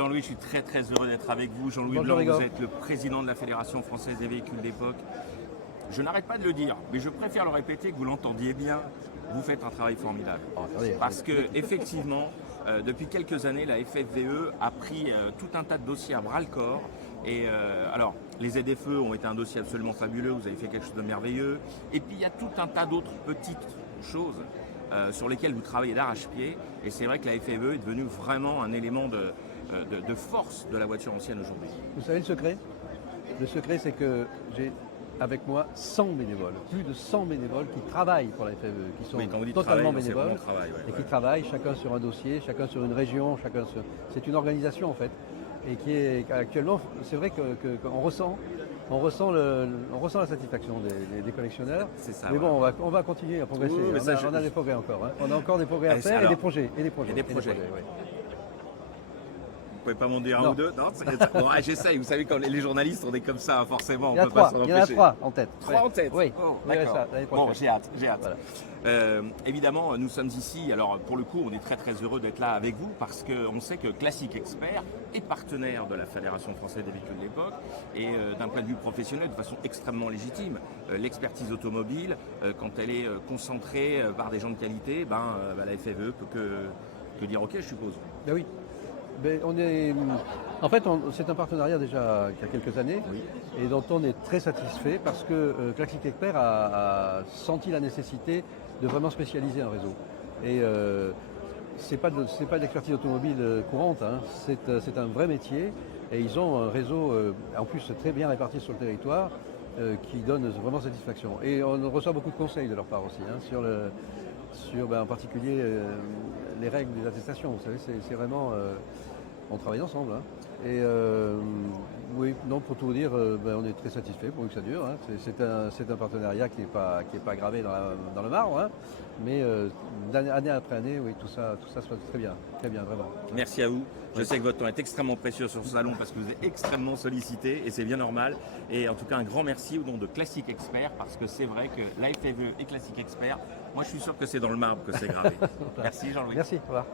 Jean-Louis, je suis très très heureux d'être avec vous. Jean-Louis Bonjour, Blanc, Igor. vous êtes le président de la Fédération française des véhicules d'époque. Je n'arrête pas de le dire, mais je préfère le répéter que vous l'entendiez bien. Vous faites un travail formidable. Oh, attendez. Parce que effectivement, depuis quelques années, la FFVE a pris tout un tas de dossiers à bras le corps. Et alors, les ZFE ont été un dossier absolument fabuleux. Vous avez fait quelque chose de merveilleux. Et puis il y a tout un tas d'autres petites choses sur lesquelles vous travaillez d'arrache-pied. Et c'est vrai que la FFVE est devenue vraiment un élément de force de la voiture ancienne aujourd'hui. Vous savez le secret? Le secret, c'est que j'ai avec moi 100 bénévoles, plus de 100 bénévoles qui travaillent pour la FFVE, qui sont Oui, quand vous dites totalement travail, c'est bénévoles vraiment travail, ouais, et qui ouais. travaillent chacun sur un dossier, chacun sur une région, c'est une organisation en fait. Et qui est actuellement, c'est vrai qu'on ressent la satisfaction des collectionneurs. C'est ça, Mais bon, voilà. on va continuer à progresser. Oui, mais ça, on a des progrès encore. Hein. On a encore des progrès à faire alors, et des projets. et des projets. Ouais. Vous pouvez pas m'en dire un Non. ou deux? Non, bon, j'essaye. Vous savez, quand les journalistes, on est comme ça, forcément. Il y en a On peut pas trois. s'en Il y en a empêcher. trois en tête. Trois en tête. Oui. Oh, Oui, d'accord. ça, l'année Bon, prochaine. j'ai hâte. Voilà. Évidemment, nous sommes ici. Alors, pour le coup, on est très très heureux d'être là avec vous parce qu'on sait que Classic Expert est partenaire de la Fédération française des véhicules de l'époque et d'un point de vue professionnel, de façon extrêmement légitime. L'expertise automobile, quand elle est concentrée par des gens de qualité, la FFVE peut que dire OK, je suppose. Ben oui. C'est un partenariat déjà il y a quelques années Oui. et dont on est très satisfait parce que Classic Expert a senti la nécessité de vraiment spécialiser un réseau. Et c'est pas de l'expertise automobile courante, hein. C'est un vrai métier et ils ont un réseau en plus très bien réparti sur le territoire qui donne vraiment satisfaction. Et on reçoit beaucoup de conseils de leur part aussi hein, sur en particulier les règles des attestations. Vous savez, c'est vraiment on travaille ensemble. Hein. Et oui, non, pour tout vous dire, on est très satisfait pour que ça dure. Hein. C'est un partenariat qui n'est pas gravé dans le marbre, hein. Mais année après année, oui, tout ça se passe très bien, vraiment. Merci à vous. Je sais que votre temps est extrêmement précieux sur ce salon parce que vous êtes extrêmement sollicité et c'est bien normal. Et en tout cas, un grand merci au nom de Classic Expert parce que c'est vrai que la FFVE et Classic Expert, moi je suis sûr que c'est dans le marbre que c'est gravé. Merci Jean-Louis. Merci, au revoir.